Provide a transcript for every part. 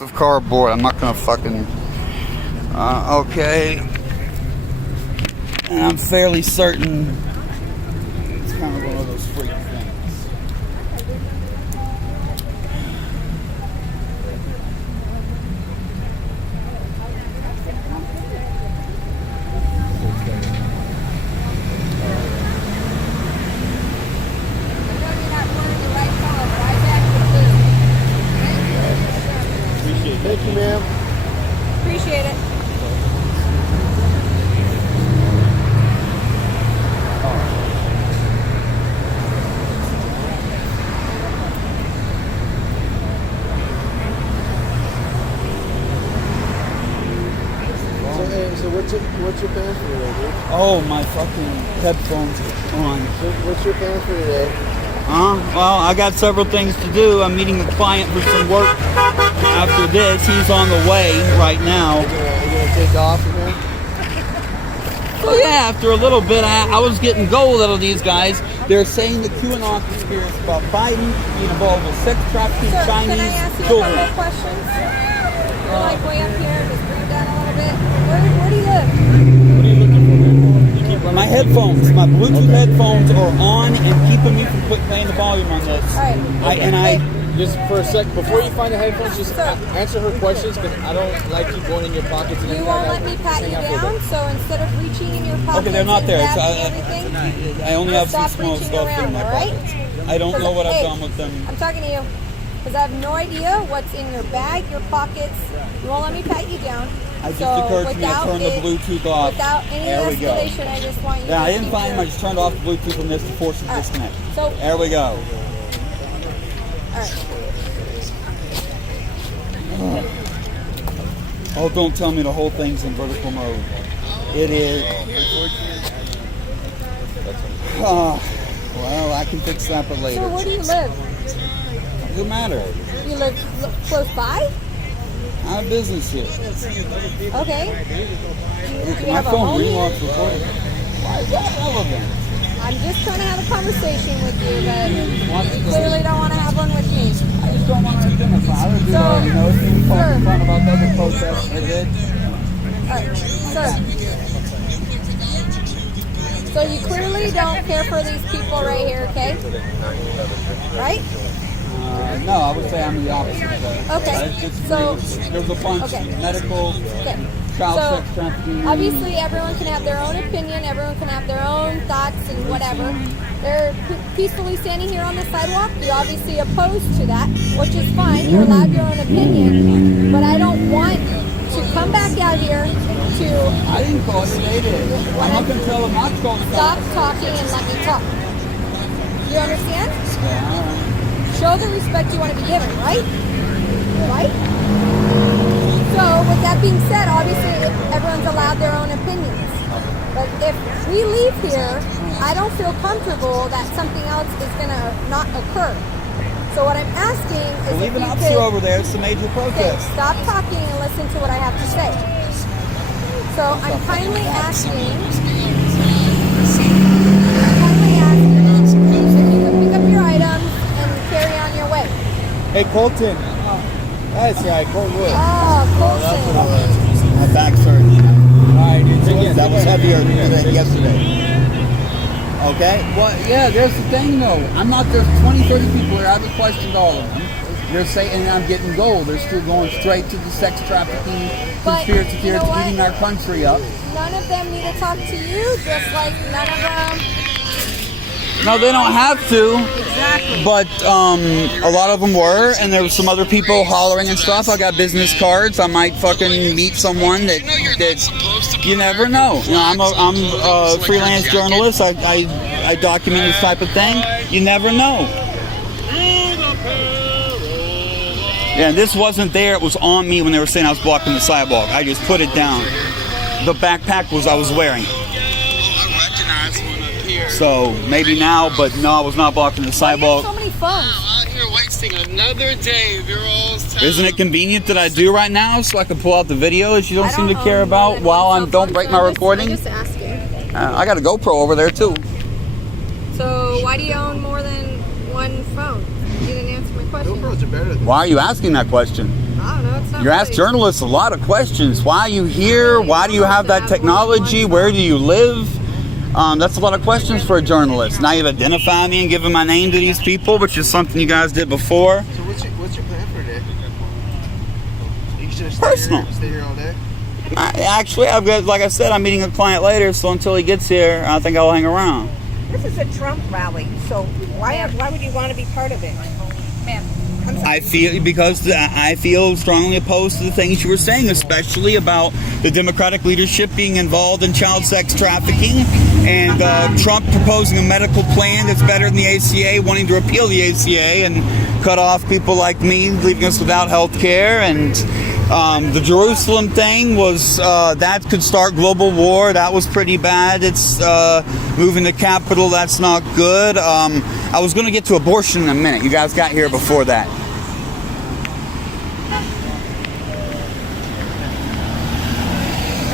of cardboard. I'm not gonna fucking okay, and I'm fairly certain it's kind of one of those freak things. Thank you, ma'am. Appreciate it. So what's your plan for today, dude? Oh, my fucking headphones are on. What's your plan for today? Well, I got several things to do. I'm meeting a client for some work after this. He's on the way right now. You gonna take off again? So yeah, after a little bit, I was getting gold out of these guys. They're saying the QAnon conspiracy about Biden being involved with sex trafficking, Sir, Chinese can I ask you children. a couple of questions? You're like way up here, just bring it down a little bit. Where do you live? What are you looking for, man? My headphones, my Bluetooth headphones are on and keeping me from playing the volume on this. All right. Just for a sec, before you find the headphones, just answer her questions, because I don't like you going in your pockets and You everything won't like let that. me pat you down, so instead of reaching in your pocket, Okay, they're not there. and So grabbing everything, I only have some stop small reaching stuff around, in my all right? pockets. I don't know what I've done with them. I'm talking to you, because I have no idea what's in your bag, your pockets. You won't let me pat you down. It just occurred to me to turn the Bluetooth off. Without any There we go. escalation, I just want you Yeah, to I didn't keep find your- them. I just turned off the Bluetooth on this to force the All right. disconnect. So, There we go. all right. Oh, don't tell me the whole thing's in vertical mode. It is. Well, I can fix that, but later. So where do you live? Doesn't matter. You live close by? I have business here. Okay. Do you My have a phone home relocks here? recording. Why is that relevant? I'm just trying to have a conversation with you, but you clearly don't want to have one with me. I just don't want to identify. I would do that, you know, if you talk in front about the other protests I did. Alright, so you clearly don't care for these people right here, okay? Right? No, I would say I'm the opposite. Okay, so- there's a bunch okay. medical, Okay. child So, sex trafficking. obviously everyone can have their own opinion, everyone can have their own thoughts and whatever. They're peacefully standing here on the sidewalk. You're obviously opposed to that, which is fine. You're allowed your own opinion, but I don't want to come back out here to I didn't call you, they did. I'm not going to tell them not to call the stop cops. talking and let me talk. You understand? Yeah, all right. Show the respect you want to be given, right? Right? So, with that being said, obviously everyone's allowed their own opinions. But if we leave here, I don't feel comfortable that something else is going to not occur. So what I'm asking is Leave if an you officer could... over there. It's a major Okay, protest. stop talking and listen to what I have to say. So I'm kindly asking if you could pick up your items and carry on your way. Hey, Colton. That's right, Colton Wood. Oh, Colson. My back's hurting, you know. Alright, dude. That was heavier than yesterday. Okay? Well, yeah, there's the thing, though. There's 20, 30 people here. I haven't questioned all of them. They're saying I'm getting gold. They're still going straight to the sex trafficking, But conspiracy you know theories, what? eating our country up. None of them need to talk to you, just like none of them. No, they don't have to. Exactly. But a lot of them were, and there was some other people hollering and stuff. I got business cards. I might fucking meet someone that you never know. You know, I'm a freelance journalist. I document this type of thing. You never know. Yeah, and this wasn't there. It was on me when they were saying I was blocking the sidewalk. I just put it down. The backpack I was wearing. So maybe now, but no, I was not blocking the sidewalk. So many phones. Out here wasting another day of your all's time. Isn't it convenient that I do right now so I can pull out the video that you don't seem to care own more about than while one I cell don't phone, break so my I'm recording? just asking. I got a GoPro over there too. So why do you own more than one phone? You didn't answer my question. GoPros are better than Why are you asking that question? I don't know. You ask journalists a lot of questions. Why are you here? Why do you have that technology? Where do you live? That's a lot of questions for a journalist. Now you've identified me and given my name to these people, which is something you guys did before. So what's your plan for today? Are you just gonna Personal. Stay here all day? Actually, I've got, like I said, I'm meeting a client later, so until he gets here, I think I'll hang around. This is a Trump rally, so why would you want to be part of it? Ma'am. I feel strongly opposed to the things you were saying, especially about the Democratic leadership being involved in child sex trafficking, and Trump proposing a medical plan that's better than the ACA, wanting to repeal the ACA and cut off people like me, leaving us without health care, and the Jerusalem thing was that could start global war. That was pretty bad. It's moving the capital. That's not good. I was going to get to abortion in a minute. You guys got here before that.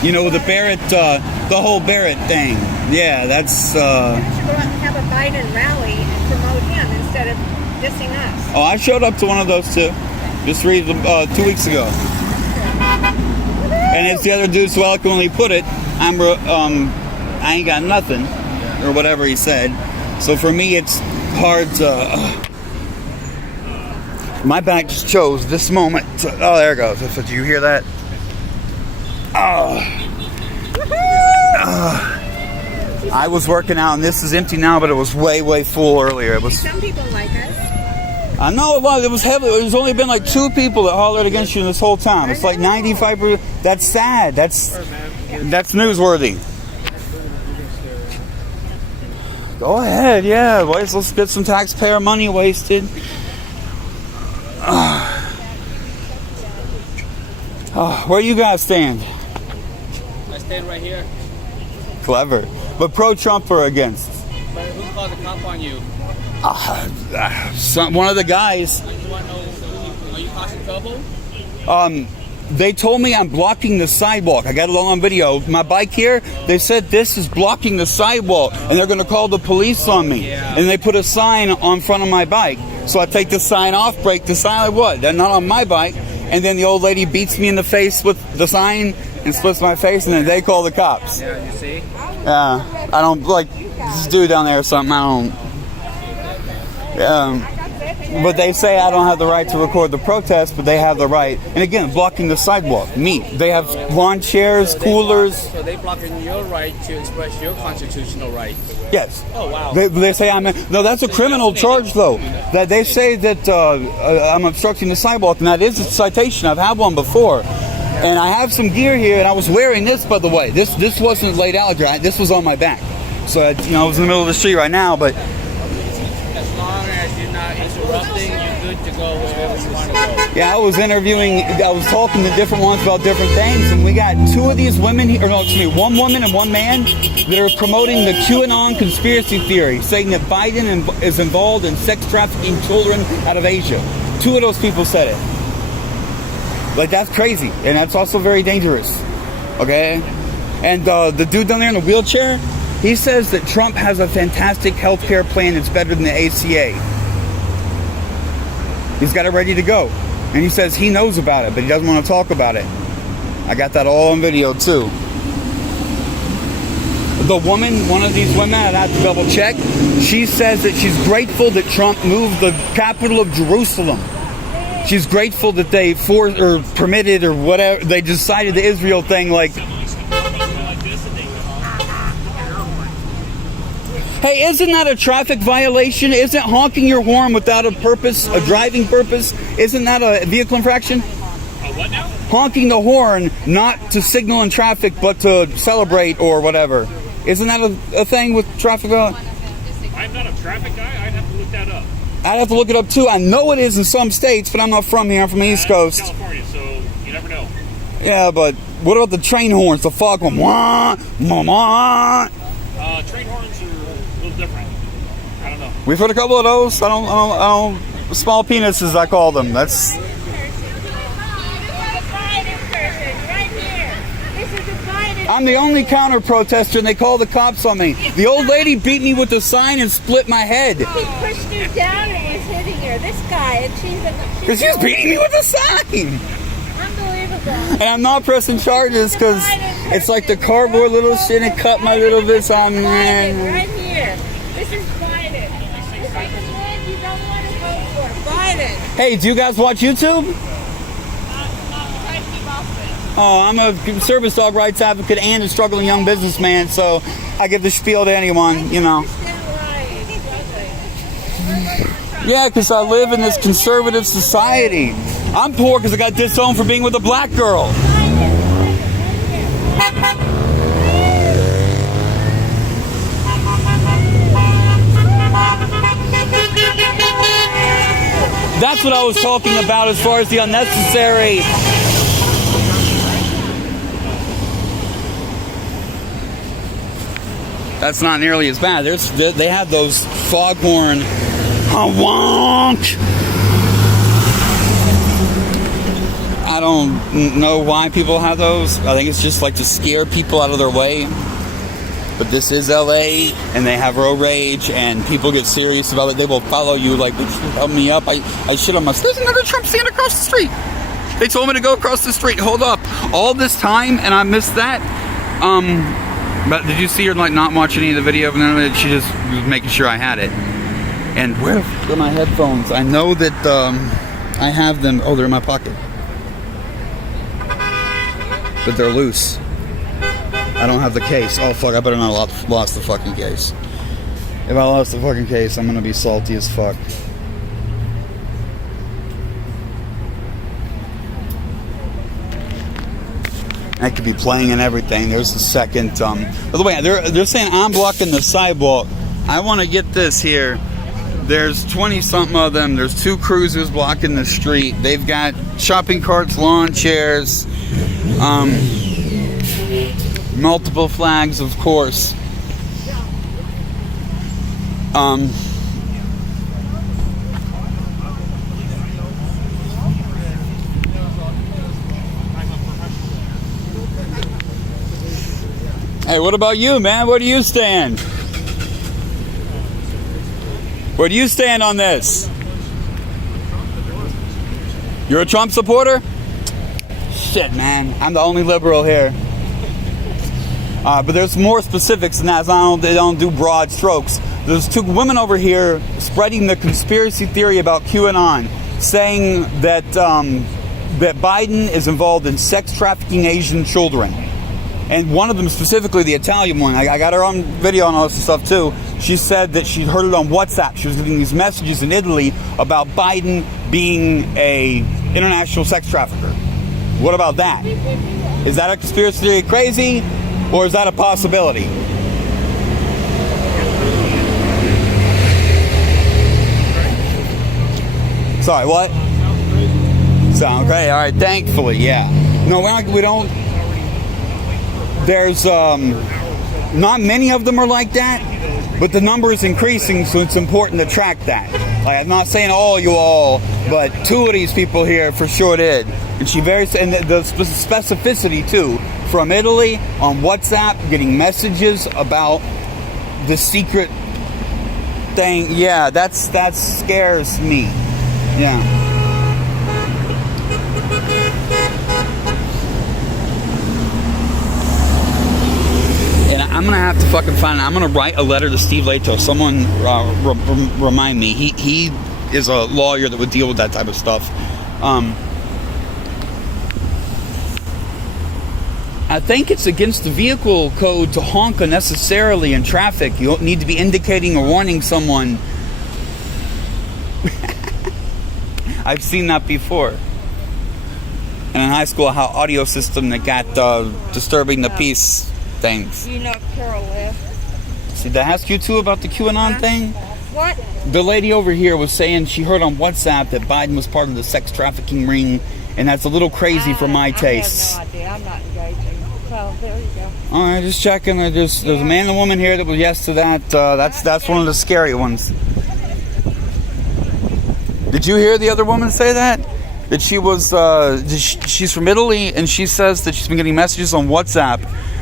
You know, the Barrett, the whole Barrett thing. Yeah, that's... Why don't you go out and have a Biden rally and promote him instead of dissing us? Oh, I showed up to one of those too. Just 2 weeks ago. And as the other dude so eloquently put it, I ain't got nothing, or whatever he said. So for me, it's hard to... my back just chose this moment. Oh, there it goes. So, do you hear that? I was working out, and this is empty now, but it was way, way full earlier. It was. Some people like us. I know a lot. It was heavy. There's only been like 2 people that hollered against you this whole time. It's like 95%. That's sad. That's newsworthy. Go ahead, yeah. Let's get some taxpayer money wasted. Where do you guys stand? I stand right here. Clever. But pro-Trump or against? But who called the cop on you? One of the guys. You want to know, are you causing trouble? They told me I'm blocking the sidewalk. I got it all on video. My bike here, they said this is blocking the sidewalk, and they're going to call the police on me. Yeah. And they put a sign on front of my bike. So I take the sign off, break the sign, like what? They're not on my bike. And then the old lady beats me in the face with the sign and splits my face, and then they call the cops. Yeah, you see? Yeah, I don't, like, this dude down there or something, I don't... But they say I don't have the right to record the protest, but they have the right. And again, blocking the sidewalk. Me. They have lawn chairs, coolers. So they blocking your right to express your constitutional rights. Yes. Oh, wow. They say I'm... No, that's a criminal charge, though. That they say that I'm obstructing the sidewalk, and that is a citation. I've had one before. And I have some gear here, and I was wearing this, by the way. This wasn't laid out right. This was on my back. So, I was in the middle of the street right now, but... As long as you're not interrupting, you're good to go wherever you want to go. Yeah, I was talking to different ones about different things, and we got 2 of these women here, one woman and one man that are promoting the QAnon conspiracy theory, saying that Biden is involved in sex trafficking children out of Asia. 2 of those people said it. Like, that's crazy, and that's also very dangerous. Okay? And the dude down there in the wheelchair, he says that Trump has a fantastic health care plan that's better than the ACA. He's got it ready to go. And he says he knows about it, but he doesn't want to talk about it. I got that all on video, too. The woman, one of these women, I'd have to double check, she says that she's grateful that Trump moved the capital of Jerusalem. She's grateful that they permitted or whatever, they decided the Israel thing, like... Hey, isn't that a traffic violation? Isn't honking your horn without a purpose, a driving purpose, isn't that a vehicle infraction? What now? Honking the horn, not to signal in traffic, but to celebrate or whatever. Isn't that a thing with traffic? I'm not a traffic guy. I'd have to look that up. I'd have to look it up too. I know it is in some states, but I'm not from here. I'm from the East Coast. California, so you never know. Yeah, but what about the train horns? The fog one? Wah, wah, wah. Train horns are a little different. I don't know. We've heard a couple of those. I don't small penises, I call them. That's... I'm the only counter protester, and they call the cops on me. The old lady beat me with the sign and split my head. He pushed her down and was hitting her. This guy, and she's Because she was beating me with the sign. Unbelievable. And I'm not pressing charges because it's like the cardboard little shit and cut my little bits on, Biden, man. right here. This is Biden. This is the man you don't want to vote for. Biden. Hey, do you guys watch YouTube? Try to keep off it. Oh, I'm a service dog rights advocate and a struggling young businessman, so I give the spiel to anyone, you know. Yeah, because I live in this conservative society. I'm poor because I got disowned for being with a black girl. That's what I was talking about as far as the unnecessary. That's not nearly as bad. They have those foghorn honk. I don't know why people have those. I think it's just like to scare people out of their way. But this is LA, and they have road rage, and people get serious about it. They will follow you like, would you help me up? I shit on myself. There's another Trump stand across the street. They told me to go across the street. Hold up. All this time, and I missed that. But did you see her like not watch any of the video? And she just was making sure I had it. And where are my headphones? I know that I have them. Oh, they're in my pocket. But they're loose. I don't have the case. Oh, fuck. I better not have lost the fucking case. If I lost the fucking case, I'm going to be salty as fuck. I could be playing and everything. There's the second. By the way, they're saying I'm blocking the sidewalk. I want to get this here. There's 20-something of them. There's 2 cruisers blocking the street. They've got shopping carts, lawn chairs, multiple flags, of course. Hey, what about you, man? Where do you stand? Where do you stand on this? You're a Trump supporter? Shit, man. I'm the only liberal here. But there's more specifics than that. They don't do broad strokes. There's 2 women over here spreading the conspiracy theory about QAnon, saying that that Biden is involved in sex trafficking Asian children. And one of them specifically, the Italian one, I got her on video and all this stuff too. She said that she'd heard it on WhatsApp. She was getting these messages in Italy about Biden being a international sex trafficker. What about that? Is that a conspiracy theory crazy, or is that a possibility? Sorry, what? Sound great. All right, thankfully, yeah. No, we don't. There's not many of them are like that, but the number is increasing, so it's important to track that. Like, I'm not saying all you all, but 2 of these people here for sure did. And the specificity too, from Italy on WhatsApp, getting messages about the secret thing. Yeah, that scares me. Yeah. I'm gonna have to fucking find it. I'm gonna write a letter to Steve Leto. Someone remind me. He is a lawyer that would deal with that type of stuff. I think it's against the vehicle code to honk unnecessarily in traffic. You don't need to be indicating or warning someone. I've seen that before. And in high school, how audio system that got disturbing the peace things. You know Carol left. See, did I ask you too about the QAnon thing? What? The lady over here was saying she heard on WhatsApp that Biden was part of the sex trafficking ring, and that's a little crazy for my tastes. I have no idea. I'm not engaging. So there you go. All right, just checking. There's a man and a woman here that was yes to that. That's one of the scary ones. Did you hear the other woman say that? That she was she's from Italy, and she says that she's been getting messages on WhatsApp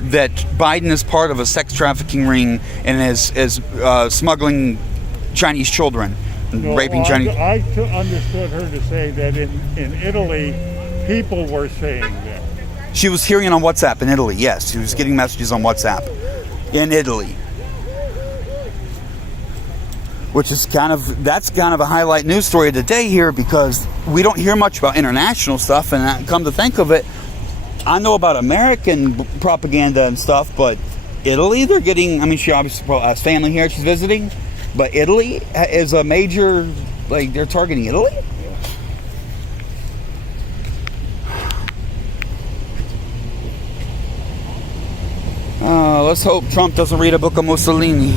that Biden is part of a sex trafficking ring and is smuggling Chinese children and raping Chinese. I understood her to say that in Italy, people were saying that. She was hearing it on WhatsApp in Italy. Yes, she was getting messages on WhatsApp in Italy. Which is that's kind of a highlight news story of the day here, because we don't hear much about international stuff, and come to think of it, I know about American propaganda and stuff, but Italy, they're getting, I mean, she obviously has family here she's visiting, but Italy is a major, like, they're targeting Italy? Let's hope Trump doesn't read a book of Mussolini.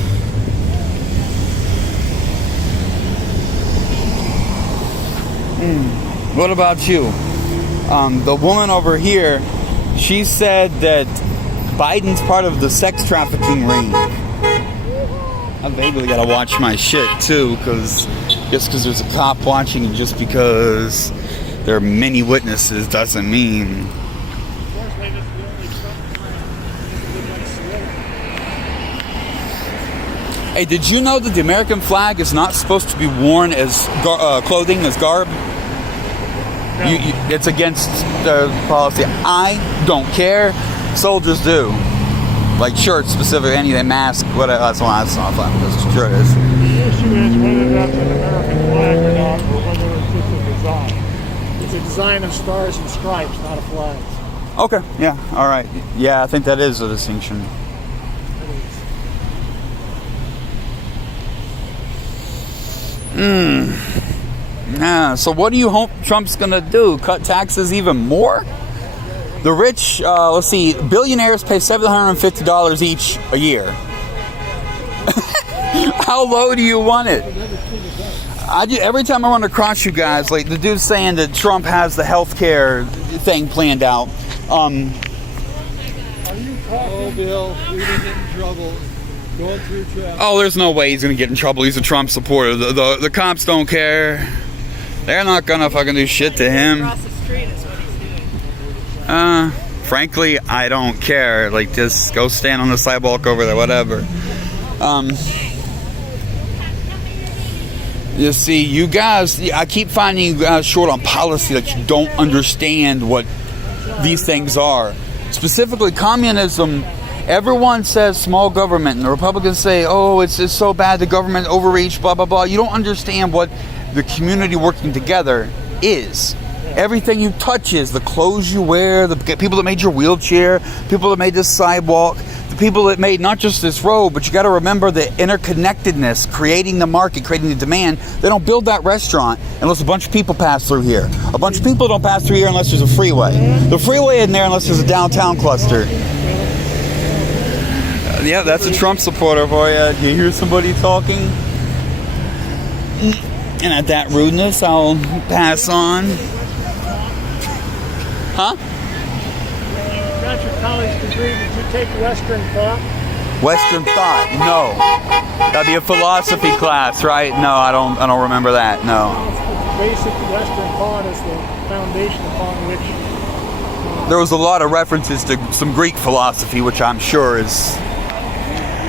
What about you? The woman over here, she said that Biden's part of the sex trafficking ring. I vaguely gotta watch my shit too, because just because there's a cop watching and just because there are many witnesses doesn't mean. Hey, did you know that the American flag is not supposed to be worn as clothing, as garb? It's against the policy. I don't care. Soldiers do. Like shirts, specific, anything, mask, whatever. That's not flag. That's sure it is. The issue is whether that's an American flag or not, or whether it's just a design. It's a design of stars and stripes, not a flag. Okay. Yeah. All right. Yeah, I think that is a distinction. Yeah, so what do you hope Trump's gonna do? Cut taxes even more? The rich, let's see, billionaires pay $750 each a year. How low do you want it? Every time I run across you guys, like the dude's saying that Trump has the healthcare thing planned out. Oh, Bill, we didn't get in trouble. Going through traffic. Oh, there's no way he's gonna get in trouble. He's a Trump supporter. The cops don't care. They're not gonna fucking do shit to him. Across the street is what he's doing. Frankly, I don't care. Like, just go stand on the sidewalk over there, whatever. You see, you guys, I keep finding you guys short on policy, that you don't understand what these things are. Specifically, communism. Everyone says small government, and the Republicans say, oh, it's so bad, the government overreach, blah, blah, blah. You don't understand what the community working together is. Everything you touch is the clothes you wear, the people that made your wheelchair, people that made this sidewalk, the people that made not just this road, but you got to remember the interconnectedness, creating the market, creating the demand. They don't build that restaurant unless a bunch of people pass through here. A bunch of people don't pass through here unless there's a freeway. The freeway isn't there unless there's a downtown cluster. Yeah, that's a Trump supporter for you. You hear somebody talking? And at that rudeness, I'll pass on. Huh? You got your college degree. Did you take Western thought? Western thought? No. That'd be a philosophy class, right? No, I don't remember that. No. Basic Western thought is the foundation upon which. There was a lot of references to some Greek philosophy, which I'm sure is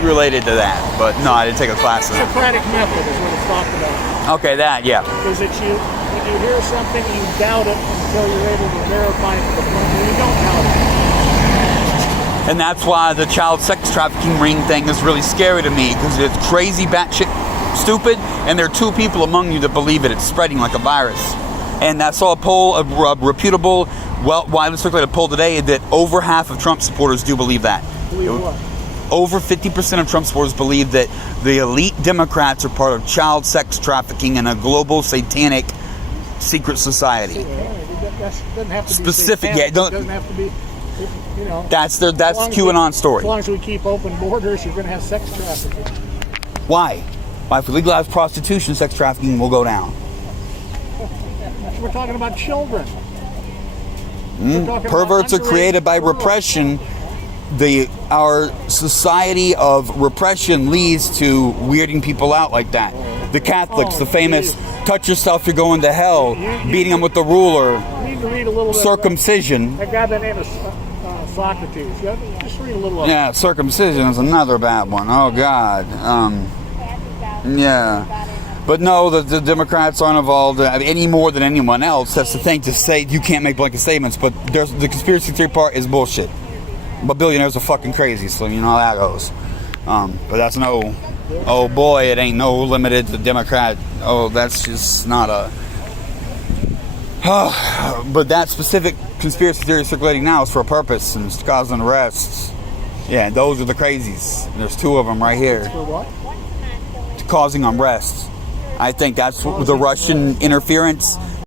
related to that, but no, I didn't take a class in it. Socratic method is what it's talked about. Okay, that, yeah. Is that when you hear something, you doubt it until you're able to verify it to the point where you don't doubt it. And that's why the child sex trafficking ring thing is really scary to me, because it's crazy, batshit stupid, and there are two people among you that believe it. It's spreading like a virus. And I saw a poll, a reputable, widely circulated poll today, that over half of Trump supporters do believe that. Believe what? Over 50% of Trump supporters believe that the elite Democrats are part of child sex trafficking in a global satanic secret society. That doesn't have to be Specific, satanic. yeah. It doesn't have to be, you know. That's QAnon story. As long as we keep open borders, you're going to have sex trafficking. Why? If we legalize prostitution, sex trafficking will go down. We're talking about children. Perverts are created by repression. Our society of repression leads to weirding people out like that. The Catholics, the famous touch yourself, you're going to hell, beating them with the ruler, You need to read a little bit. circumcision. That guy by the name of Socrates. Just read a little of it. Yeah, circumcision is another bad one. Oh God. Yeah. But no, the Democrats aren't involved any more than anyone else. That's the thing, to say you can't make blanket statements. But the conspiracy theory part is bullshit. But billionaires are fucking crazy, so you know how that goes. But that's no, oh boy, it ain't no limited to Democrat. Oh, that's just not a... but that specific conspiracy theory circulating now is for a purpose, and it's causing arrests. Yeah, those are the crazies. There's 2 of them right here. For what? Causing unrest. I think that's the Russian interference